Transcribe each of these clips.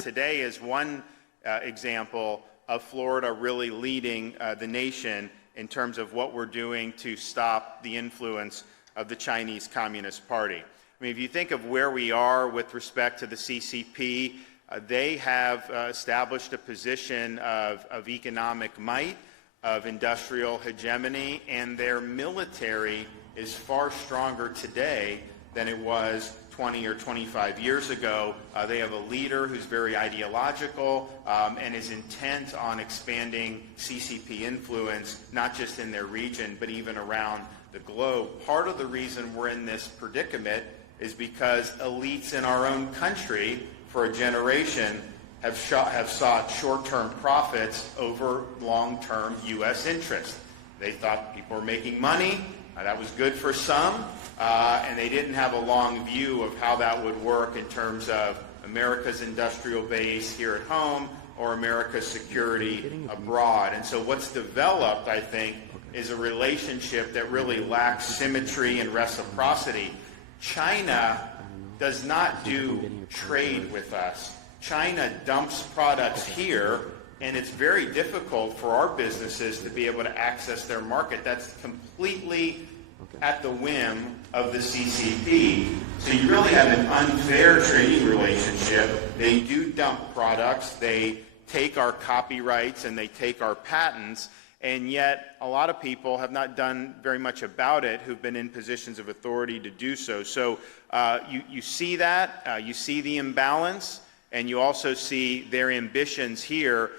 Today is one example of Florida really leading the nation in terms of what we're doing to stop the influence of the Chinese Communist Party. I mean, if you think of where we are with respect to the CCP, they have established a position of economic might, of industrial hegemony, and their military is far stronger today than it was 20 or 25 years ago. They have a leader who's very ideological and is intent on expanding CCP influence, not just in their region, but even around the globe. Part of the reason we're in this predicament is because elites in our own country for a generation have sought short-term profits over long-term U.S. interests. They thought people were making money. That was good for some, and they didn't have a long view of how that would work in terms of America's industrial base here at home or America's security abroad. And so what's developed, I think, is a relationship that really lacks symmetry and reciprocity. China does not do trade with us. China dumps products here, and it's very difficult for our businesses to be able to access their market. That's completely at the whim of the CCP. So you really have an unfair trading relationship. They do dump products, they take our copyrights, and they take our patents, and yet a lot of people have not done very much about it who've been in positions of authority to do so. So you see that, you see the imbalance, and you also see their ambitions here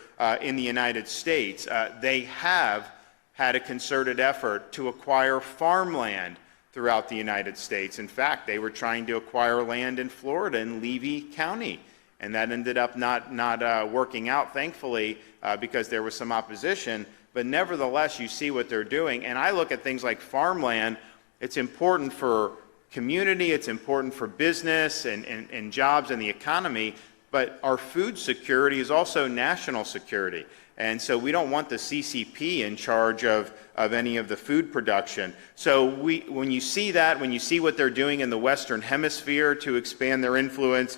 in the United States. They have had a concerted effort to acquire farmland throughout the United States. In fact, they were trying to acquire land in Florida in Levy County, and that ended up not working out, thankfully, because there was some opposition. But nevertheless, you see what they're doing. And I look at things like farmland. It's important for community, it's important for business and jobs and the economy, but our food security is also national security. And so we don't want the CCP in charge of any of the food production. So when you see that, when you see what they're doing in the Western Hemisphere to expand their influence,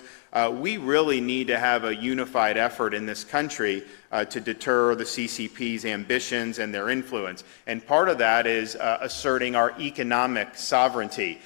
we really need to have a unified effort in this country to deter the CCP's ambitions and their influence. And part of that is asserting our economic sovereignty.